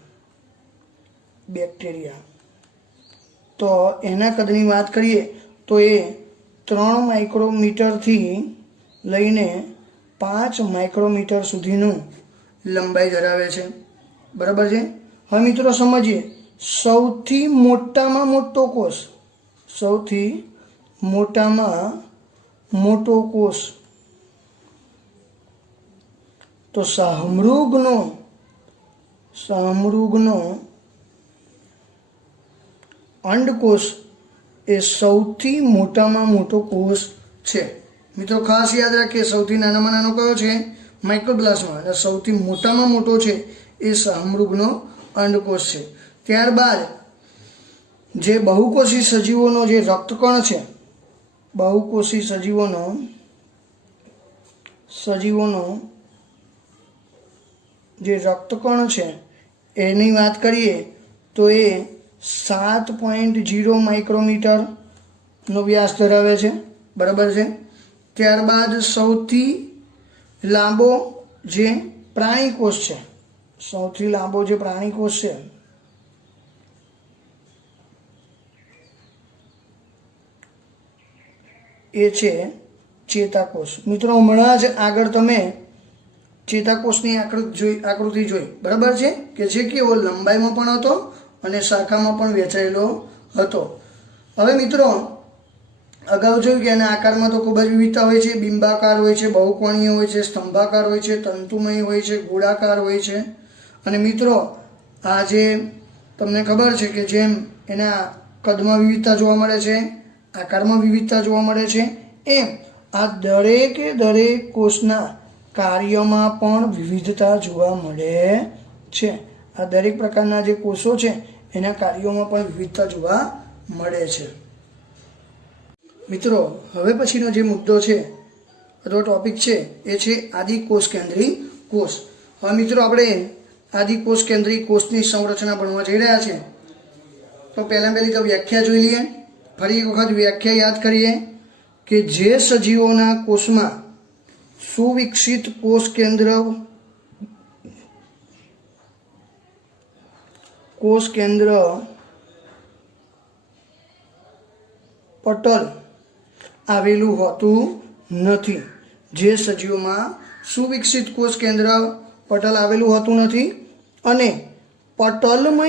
બેક્ટેરિયા. તો એના કદની વાત કરીએ તો એ 3 માઇક્રોમીટરથી લઈને 5 માઇક્રોમીટર સુધીનું લંબાઈ ધરાવે છે. બરાબર છે. હવે મિત્રો સમજીએ સૌથી મોટામાં મોટો કોષ, સૌથી મોટામાં મોટો કોષ તો શાહમૃગનો અંડકોષ એ સૌથી મોટામાં મોટો કોષ છે. મિત્રો ખાસ યાદ રાખીએ સૌથી નાનામાં નાનો કયો છે? માઇક્રોપ્લાઝ્મા. અને સૌથી મોટામાં મોટો છે એ શાહમૃગનો અંડકોષ છે. ત્યારબાદ જે બહુકોષી સજીવોનો જે રક્તકણ છે, બહુકોષી સજીવોનો જે રક્તકણ છે એની વાત કરીએ તો એ 7.0 માઇક્રોમીટરનો વ્યાસ ધરાવે છે. બરાબર છે. ત્યારબાદ સૌથી લાંબો જે પ્રાણી કોષ છે, સૌથી લાંબો જે પ્રાણી કોષ છે એ છે ચેતાકોષ. મિત્રો હમણાં જ આગળ તમે ચેતાકોષની આકૃતિ જોઈ. બરાબર છે કે જે કેવો લંબાઈમાં પણ હતો અને શાખામાં પણ વહેંચાયેલો હતો. હવે મિત્રો અગાઉ જોયું કે એના આકારમાં તો ખૂબ જ વિવિધતા હોય છે. બિંબાકાર હોય છે, બહુકોણીય હોય છે, સ્તંભાકાર હોય છે, તંતુમય હોય છે, ગોળાકાર હોય છે. અને મિત્રો આ જે તમને ખબર છે કે જેમ એના કદમાં વિવિધતા જોવા મળે છે, આકારમાં વિવિધતા જોવા મળે છે, એમ આ દરેકે દરેક કોષના કાર્યમાં પણ વિવિધતા જોવા મળે છે. આ દરેક પ્રકારના જે કોષો છે એના કાર્યોમાં પણ વિવિધતા જોવા મળે છે. મિત્રો હવે પછીનો જે મુદ્દો છે અથવા ટોપિક છે એ છે આદિકોષ કેન્દ્રી કોષ. હવે મિત્રો આપણે આદિકોષ કેન્દ્રી કોષની સંરચના ભણવા જઈ રહ્યા છે. તો પહેલી તો વ્યાખ્યા જોઈ લઈએ. ફરી એક વખત વ્યાખ્યા યાદ કરીએ કે જે સજીવોના કોષમાં સુવિકસિત કોષ કેન્દ્ર પટલ આવેલું હોતું નથી. જે સજીવોમાં સુવિકસિત કોષ કેન્દ્ર પટલ આવેલું હોતું નથી અને પટલમય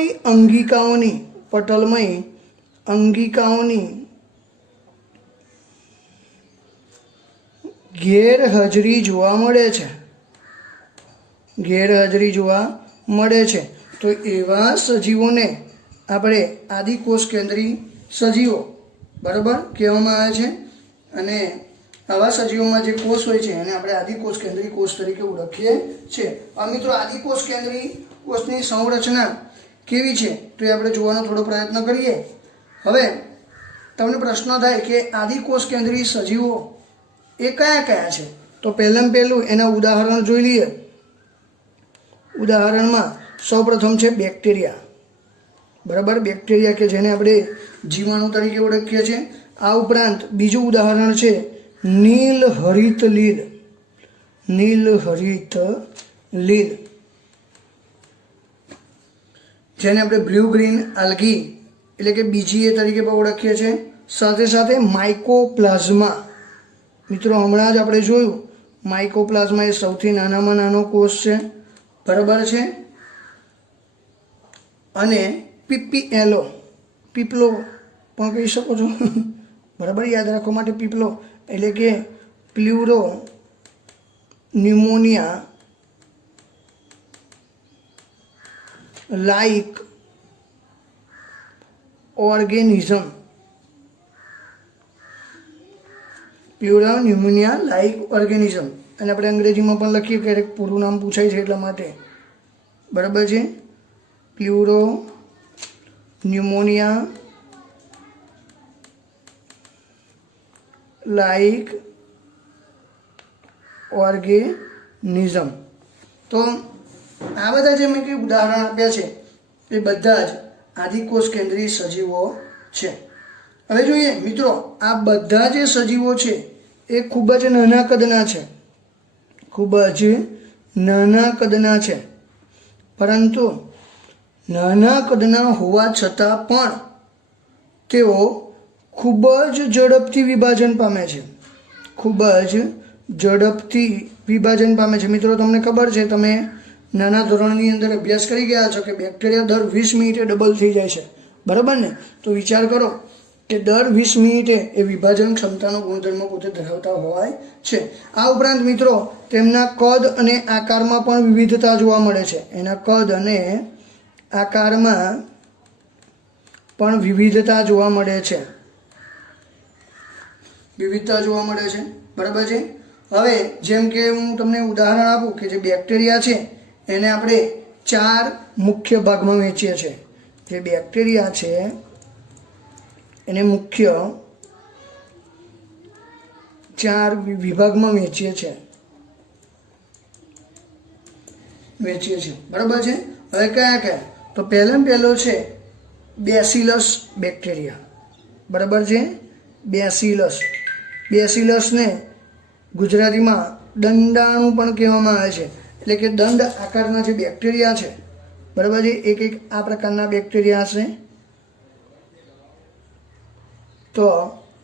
અંગિકાઓની ગેરહાજરી જોવા મળે છે. તો એવા સજીવોને આપણે આદિકોષ કેન્દ્રી સજીવો બરાબર કહેવામાં આવે છે. અને આવા સજીવોમાં જે કોષ હોય છે એને આપણે આદિકોષ કેન્દ્રી કોષ તરીકે ઓળખીએ છીએ. આ મિત્રો આદિકોષ કેન્દ્રી કોષની સંરચના કેવી છે તો એ આપણે જોવાનો થોડો પ્રયત્ન કરીએ. હવે તમને પ્રશ્ન થાય કે આદિકોષ કેન્દ્રી સજીવો એ કયા કયા છે? તો પહેલું એના ઉદાહરણ જોઈ લઈએ. ઉદાહરણમાં સૌપ્રથમ છે બેક્ટેરિયા. બરાબર, બેક્ટેરિયા કે જેને આપણે જીવાણુ તરીકે ઓળખીએ છીએ. આ ઉપરાંત બીજું ઉદાહરણ છે નીલહરિત લીલ, જેને આપણે બ્લુ ગ્રીન આલ્ગી એટલે કે BGA તરીકે પણ ઓળખીએ છીએ. સાથે સાથે માઇકોપ્લાઝમા. મિત્રો હમણાં જ આપણે જોયું માઇકોપ્લાઝમા એ સૌથી નાનામાં નાનો કોષ છે. બરાબર છે. અને પીપલો પણ કહી શકો છો. બરાબર, યાદ રાખવા માટે પીપલો એટલે કે pleuro pneumonia like organism. Pleura pneumonia like organism અને આપણે અંગ્રેજીમાં પણ લખીએ ક્યારેક પૂરું નામ પૂછાય છે એટલા માટે. બરાબર છે. પ્લ્યુરો ન્યુમોનિયા લાઇક ઓર્ગેનિઝમ. તો આ બધા જે મેં કંઈ ઉદાહરણ આપ્યા છે એ બધા જ આદિકોષ કેન્દ્રી સજીવો છે. હવે જોઈએ મિત્રો, આ બધા જે સજીવો છે એ ખૂબ જ નાના કદના છે. પરંતુ નાના કદના હોવા છતાં પણ તેઓ ખૂબ જ ઝડપથી વિભાજન પામે છે, ખૂબ જ ઝડપથી વિભાજન પામે છે. મિત્રો તમને ખબર છે, તમે નાના ધોરણની અંદર અભ્યાસ કરી ગયા છો કે બેક્ટેરિયા દર 20 મિનિટે ડબલ થઈ જાય છે, બરાબર ને? તો વિચાર કરો કે દર 20 મિનિટે એ વિભાજન ક્ષમતાનો ગુણધર્મ પોતે ધરાવતા હોય છે. આ ઉપરાંત મિત્રો તેમના કદ અને આકારમાં પણ વિવિધતા જોવા મળે છે. એના કદ અને આકારમાં પણ વિવિધતા જોવા મળે છે, વિવિધતા જોવા મળે છે, બરાબર છે. હવે જેમ કે હું તમને ઉદાહરણ આપું કે જે બેક્ટેરિયા છે એને આપણે 4 મુખ્ય ભાગમાં વહેંચીએ છીએ. જે બેક્ટેરિયા છે એને મુખ્ય 4 વિભાગમાં વહેંચીએ છીએ, બરાબર છે. હવે કયા કયા? તો પહેલો છે બેસિલસ બેક્ટેરિયા, બરાબર છે. બેસિલસને ગુજરાતીમાં દંડાણુ પણ કહેવામાં આવે છે. એટલે કે દંડ આકારના જે બેક્ટેરિયા છે, બરાબર છે, એક આ પ્રકારના બેક્ટેરિયા હશે. તો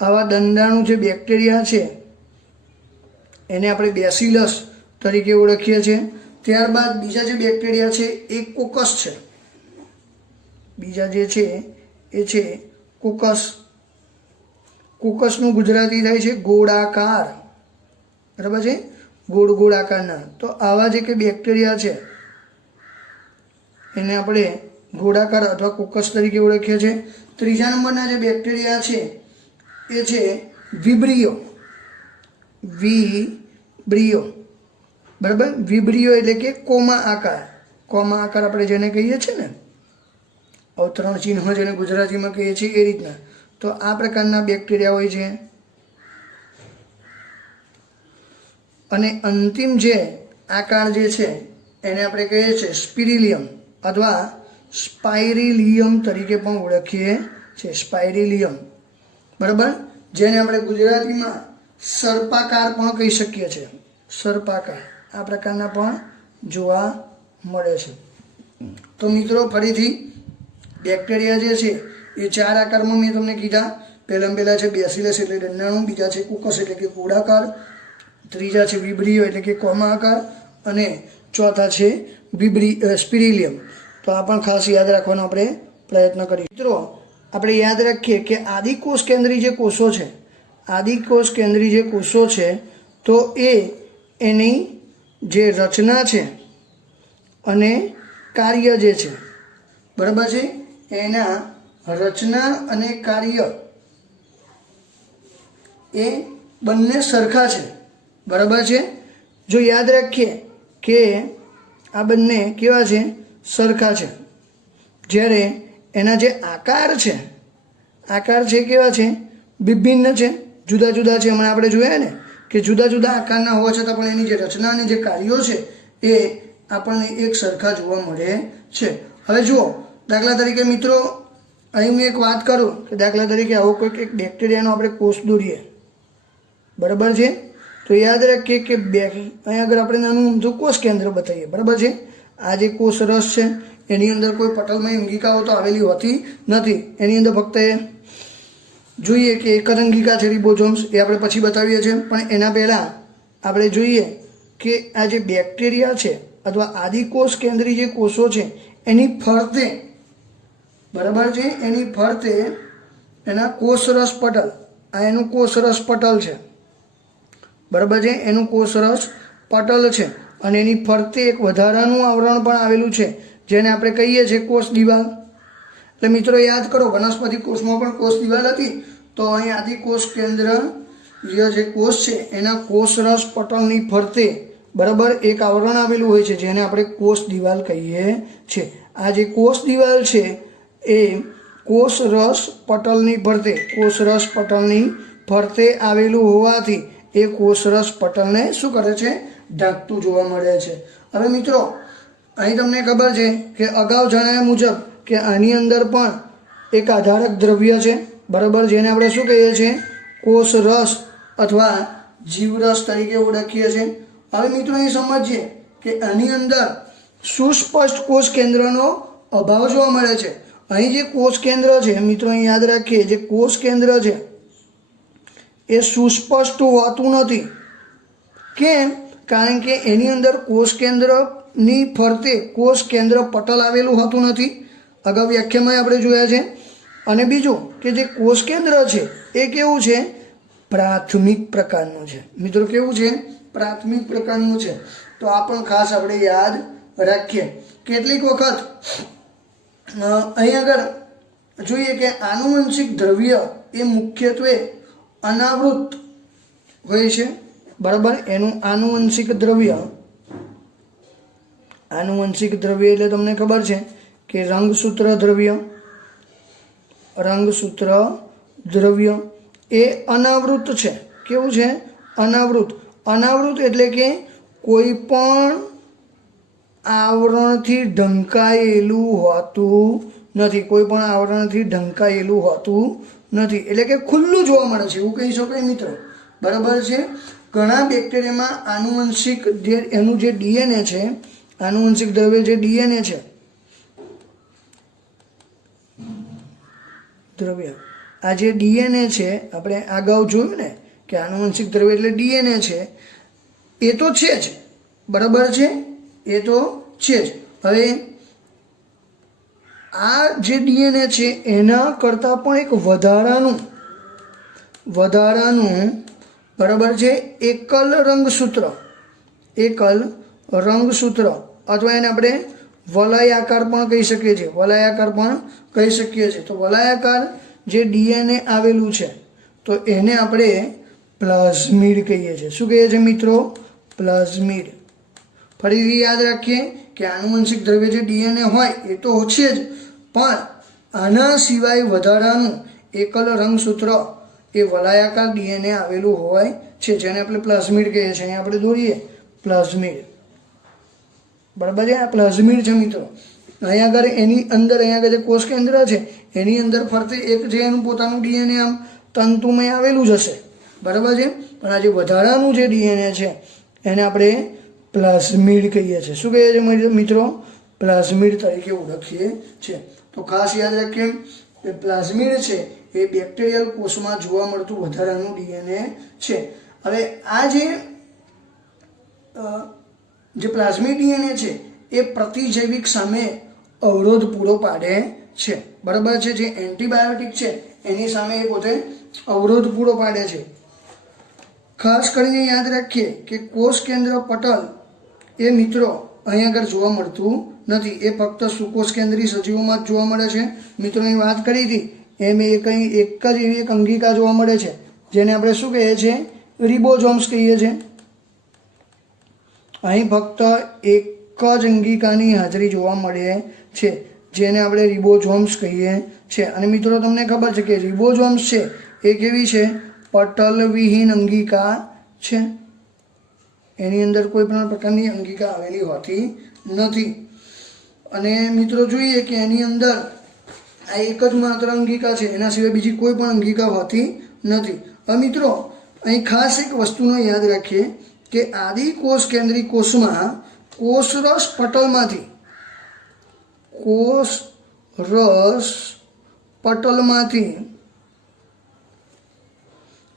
આવા દંડાણુ જે બેક્ટેરિયા છે એને આપણે બેસિલસ તરીકે ઓળખીએ છીએ. ત્યારબાદ બીજા જે બેક્ટેરિયા છે એ કોકસ છે. બીજા જે છે એ છે કોકસ. કોકસનું ગુજરાતી થાય છે ગોળાકાર, બરાબર છે, ગોળ આકારના. તો આવા જે કે બેક્ટેરિયા છે એને આપણે ગોળાકાર અથવા કોકસ તરીકે ઓળખીએ છીએ. ત્રીજા નંબરના જે બેક્ટેરિયા છે એ છે વિબ્રિયો. બરાબર, વિબ્રિયો એટલે કે કોમા આકાર. કોમા આકાર આપણે જેને કહીએ છીએ ને, અવતરણ ચિહ્ન જેને ગુજરાતીમાં કહીએ છીએ એ રીતના. તો આ પ્રકારના બેક્ટેરિયા હોય છે. અને અંતિમ જે આકાર જે છે એને આપણે કહીએ છીએ સ્પિરિલિયમ અથવા સ્પાઇરિલિયમ તરીકે પણ ઓળખીએ છીએ. સ્પાઇરિલિયમ, બરાબર, જેને આપણે ગુજરાતીમાં સર્પાકાર પણ કહી શકીએ છીએ. સર્પાકાર આ પ્રકારના પણ જોવા મળે છે. તો મિત્રો ફરીથી બેક્ટેરિયા જે છે એ 4 આકારમાં મેં તમને કીધા. પહેલા છે બેસિલસ એટલે દંડાણુ, બીજા છે કોકસ એટલે કે ગોળાકાર, ત્રીજા છે વિબ્રિયો એટલે કે કોમા આકાર, અને ચોથા છે સ્પિરિલિયમ. તો આ પણ ખાસ યાદ રાખવાનો આપણે પ્રયત્ન કરીએ. મિત્રો આપણે યાદ રાખીએ કે આદિકોષ કેન્દ્રી જે કોષો છે, આદિકોષ કેન્દ્રી જે કોષો છે તો એની જે રચના છે અને કાર્ય જે છે, બરાબર છે, એના રચના અને કાર્ય એ બંને સરખા છે, બરાબર છે. જો યાદ રાખીએ કે આ બંને કેવા છે? સરખા છે. જ્યારે એના જે આકાર છે કેવા છે? વિભિન્ન છે, જુદા જુદા છે. હમણાં આપણે જોયા ને કે જુદા જુદા આકારના હોવા છતાં પણ એની જે રચના અને જે કાર્યો છે એ આપણને એક સરખા જોવા મળે છે. હવે જુઓ, દાખલા તરીકે મિત્રો અહીં હું એક વાત કરું કે દાખલા તરીકે આવો કોઈક એક બેક્ટેરિયાનો આપણે કોષ દોરીએ, બરાબર છે. તો યાદ રાખીએ કે અહીં આગળ આપણે નાનું ઊંધું કોષ કેન્દ્ર બતાવીએ, બરાબર છે. આ જે કોષ રસ છે એની અંદર કોઈ પટલમય અંગિકાઓ તો આવેલી હોતી નથી. એની અંદર ફક્ત જોઈએ કે એક જ અંગિકા છે રિબોઝોમ્સ, એ આપણે પછી બતાવીએ છીએ. પણ એના પહેલાં આપણે જોઈએ કે આ જે બેક્ટેરિયા છે અથવા આદિકોષ કેન્દ્રી જે કોષો છે એની ફરતે, બરાબર છે, એની ફરતે એના કોષરસ પટલ, આ એનું કોષરસ પટલ છે, બરાબર છે, એનું કોષરસ પટલ છે. અને એની ફરતે એક વધારાનું આવરણ પણ આવેલું છે જેને આપણે કહીએ છીએ કોષ દિવાલ. એટલે મિત્રો યાદ કરો, વનસ્પતિ કોષમાં પણ કોષ દિવાલ હતી. તો અહીં આદિકોષ કેન્દ્ર જે કોષ છે એના કોષરસ પટલની ફરતે, બરાબર, એક આવરણ આવેલું હોય છે જેને આપણે કોષ દિવાલ કહીએ છીએ. આ જે કોષ દિવાલ છે એ કોષરસ પટલની ફરતે આવેલું હોવાથી એ કોષરસ પટલને શું કરે છે? ઢાંકતું જોવા મળે છે. હવે મિત્રો અહીં તમને ખબર છે કે અગાઉ જણાવ્યા મુજબ કે આની અંદર પણ એક આધારક દ્રવ્ય છે, બરાબર, જેને આપણે શું કહીએ છીએ? કોષરસ અથવા જીવરસ તરીકે ઓળખીએ છીએ. હવે મિત્રો અહીં સમજીએ કે આની અંદર સુસ્પષ્ટ કોષ કેન્દ્રનો અભાવ જોવા મળે છે. અહીં જે કોષ કેન્દ્ર છે મિત્રો, અહીં યાદ રાખીએ, જે કોષ કેન્દ્ર છે એ સુસ્પષ્ટ હોતું નથી. કેમ? કારણ કે એની અંદર કોષ કેન્દ્રની ફરતે કોષ કેન્દ્ર પટલ આવેલું હોતું નથી. અગાઉ વ્યાખ્યામાં આપણે જોયા છે. અને બીજું કે જે કોષ કેન્દ્ર છે એ કેવું છે? પ્રાથમિક પ્રકારનું છે. મિત્રો કેવું છે? પ્રાથમિક પ્રકારનું છે. તો આ પણ ખાસ આપણે યાદ રાખીએ. કેટલીક વખત અહીં આગળ જોઈએ કે આનુવંશિક દ્રવ્ય એ મુખ્યત્વે અનાવૃત હોય છે. બરાબર? એનું આનુવંશિક દ્રવ્ય એટલે તમને ખબર છે કે રંગસૂત્ર દ્રવ્ય એ અનાવૃત છે. કેવું છે? અનાવૃત એટલે કે કોઈ પણ આવરણથી ઢંકાયેલું હોતું નથી. એટલે કે ખુલ્લું જોવા મળે છે એવું કહી શકાય મિત્રો. બરાબર છે? ઘણા બેક્ટેરિયામાં આનુવંશિક એનું જે ડીએનએ છે, આનુવંશિક દ્રવ્ય જે ડીએનએ છે, આ જે ડીએનએ છે, આપણે અગાઉ જોયું ને કે આનુવંશિક દ્રવ્ય એટલે ડીએનએ છે, એ તો છે જ. બરાબર છે? એ તો છે જ. હવે આ જે ડીએનએ છે એના કરતાં પણ એક વધારાનું બરાબર છે એકલ રંગસૂત્ર અથવા એને આપણે વલયાકાર પણ કહી શકીએ છીએ. તો વલયાકાર જે ડીએનએ આવેલું છે તો એને આપણે પ્લાઝમિડ કહીએ છીએ. શું કહીએ છીએ મિત્રો? પ્લાઝમિડ. ફરીથી યાદ રાખીએ કે આનુવંશિક દ્રવ્ય જે ડીએનએ હોય એ તો છે જ, પણ આના સિવાય વધારાનું એકલ રંગસૂત્ર એ વલયાકાર ડીએનએ આવેલું હોય છે, જેને આપણે પ્લાઝમિડ કહીએ છીએ. અહીં આપણે દોરીએ પ્લાઝમિડ. બરાબર છે? આ પ્લાઝમિડ છે મિત્રો. અહીંયા આગળ એની અંદર અહીંયા આગળ જે કોષ કેન્દ્ર છે એની અંદર ફરતે એક જે એનું પોતાનું ડીએનએ આમ તંતુમય આવેલું જ હશે. બરાબર છે? પણ આ જે વધારાનું જે ડીએનએ છે એને આપણે પ્લાઝમિડ કહીએ છીએ. શું કહીએ છીએ મિત્રો? પ્લાઝમિડ તરીકે ઓળખીએ છીએ. તો ખાસ યાદ રાખીએ કે પ્લાઝમિડ છે એ બેક્ટેરિયલ કોષમાં જોવા મળતું વધારાનું ડીએનએ છે. હવે આ જે પ્લાઝમિડ ડીએનએ છે એ પ્રતિજૈવિક સામે અવરોધ પૂરો પાડે છે. બરાબર છે? જે એન્ટીબાયોટિક છે એની સામે એ પોતે અવરોધ પૂરો પાડે છે. ખાસ કરીને યાદ રાખીએ કે કોષ કેન્દ્ર પટલ એ મિત્રો અહીં આગળ જોવા મળતું નથી. એ ફક્ત સુકોષ કેન્દ્રી સજીવોમાં જ જોવા મળે છે. મિત્રોની વાત કરી હતી એમ એક જ એવી એક અંગિકા જોવા મળે છે જેને આપણે શું કહીએ છીએ? રિબોઝોમ્સ કહીએ છીએ. અહીં ફક્ત એક જ અંગિકાની હાજરી જોવા મળે છે જેને આપણે રિબોઝોમ્સ કહીએ છીએ. અને મિત્રો તમને ખબર છે કે રિબોઝોમ્સ છે એ કેવી છે? પટલવિહીન અંગિકા છે. એની અંદર કોઈ પણ પ્રકારની અંગિકા આવેલી હોતી નથી. અને મિત્રો જોઈએ કે એની અંદર આ એક જ માત્ર અંગિકા છે, એના સિવાય બીજી કોઈ પણ અંગિકા હોતી નથી. હવે મિત્રો અહીં ખાસ એક વસ્તુનો યાદ રાખીએ કે આદિકોષ કેન્દ્રી કોષમાં કોષરસ પટલમાંથી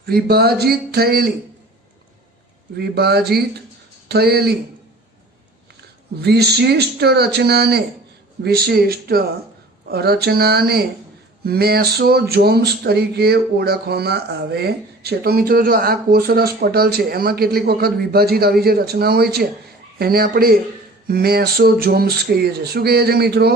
વિભાજિત થયેલી વિશિષ્ટ રચનાને મેસોઝોમ્સ તરીકે ઓળખવામાં આવે છે. તો મિત્રો જો આ કોષરસ પટલ છે એમાં કેટલીક વખત વિભાજિત આવી જે રચના હોય છે એને આપણે મેસોઝોમ્સ કહીએ છીએ. શું કહીએ છીએ મિત્રો?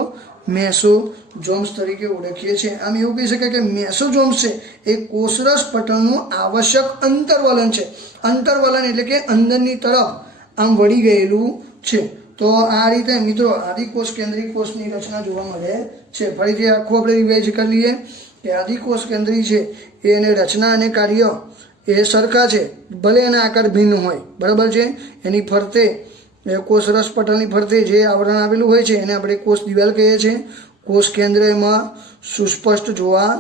મેસોઝોમ્સ તરીકે ઓળખીએ છીએ. આમ એવું કહી શકાય કે મેસોઝોમ્સ છે એ કોષરસ પટલનું આવશ્યક અંતર્વલન છે. અંતર્વલન એટલે કે અંદરની તરફ આમ વળી ગયેલું છે. તો આ રીતે મિત્રો આદિકોષ કેન્દ્રી કોષની રચના જોવા મળે છે. ફરીથી આખું આપણે રિવાઇઝ કરી લઈએ કે આદિકોષ કેન્દ્રી છે એને રચના અને કાર્ય એ સરખા છે, ભલે એના આકાર ભિન્ન હોય. બરાબર છે? એની ફરતે કોષરસ પટલની ફરતે જે આવરણ આવેલું હોય છે એને આપણે કોષ દિવાલ કહીએ છીએ. કોષ કેન્દ્ર એમાં સુસ્પષ્ટ જોવા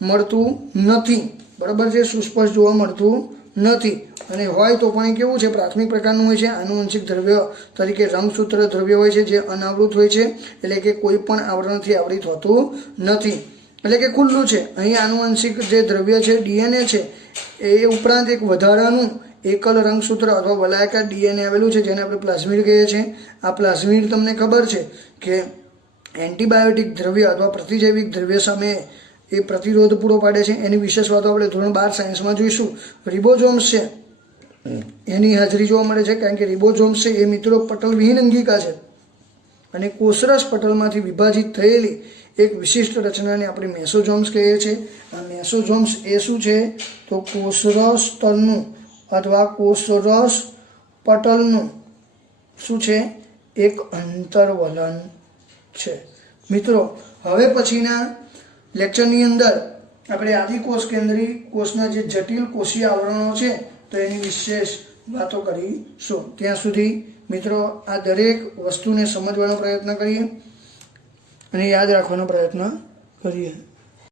મળતું નથી. બરાબર છે? સુસ્પષ્ટ જોવા મળતું નથી, અને હોય તો પણ એ કેવું છે, પ્રાથમિક પ્રકારનું હોય છે. આનુવંશિક દ્રવ્ય તરીકે રંગસૂત્ર દ્રવ્ય હોય છે જે અનાવૃત હોય છે, એટલે કે કોઈ પણ આવરણથી આવરિત હોતું નથી, એટલે કે ખુલ્લું છે. અહીં આનુવંશિક જે દ્રવ્ય છે ડીએનએ છે એ ઉપરાંત એક વધારાનું એકલ રંગસૂત્ર અથવા વલાયકાર ડીએનએ આવેલું છે જેને આપણે પ્લાઝમિડ કહીએ છીએ. આ પ્લાઝમિડ તમને ખબર છે કે એન્ટીબાયોટિક દ્રવ્ય અથવા પ્રતિજૈવિક દ્રવ્ય સામે એ પ્રતિરોધ પૂરો પાડે છે. એની વિશેષ વાતો આપણે ધોરણ 12 સાયન્સમાં જોઈશું. રિબોઝોમ્સ છે એની હાજરી જોવા મળે છે, કારણ કે રિબોઝોમ્સ છે એ મિત્રો પટલવિહીન અંગિકા છે અને કોષરસ પટલમાંથી વિભાજિત થયેલી એક વિશિષ્ટ રચનાને આપણે મેસોઝોમ્સ કહીએ છીએ. આ મેસોઝોમ્સ એ શું છે તો કોષરસ તલનું અથવા કોષરસ પટલનું શું છે, એક અંતર્વલન છે. મિત્રો હવે પછીના લેક્ચરની અંદર આપણે આદિકોષ કેન્દ્રી કોષના જે જટિલ કોષીય આવરણો છે તો એની વિશેષ વાતો કરીશું. ત્યાં સુધી મિત્રો આ દરેક વસ્તુને સમજવાનો પ્રયત્ન કરીએ અને યાદ રાખવાનો પ્રયત્ન કરીએ.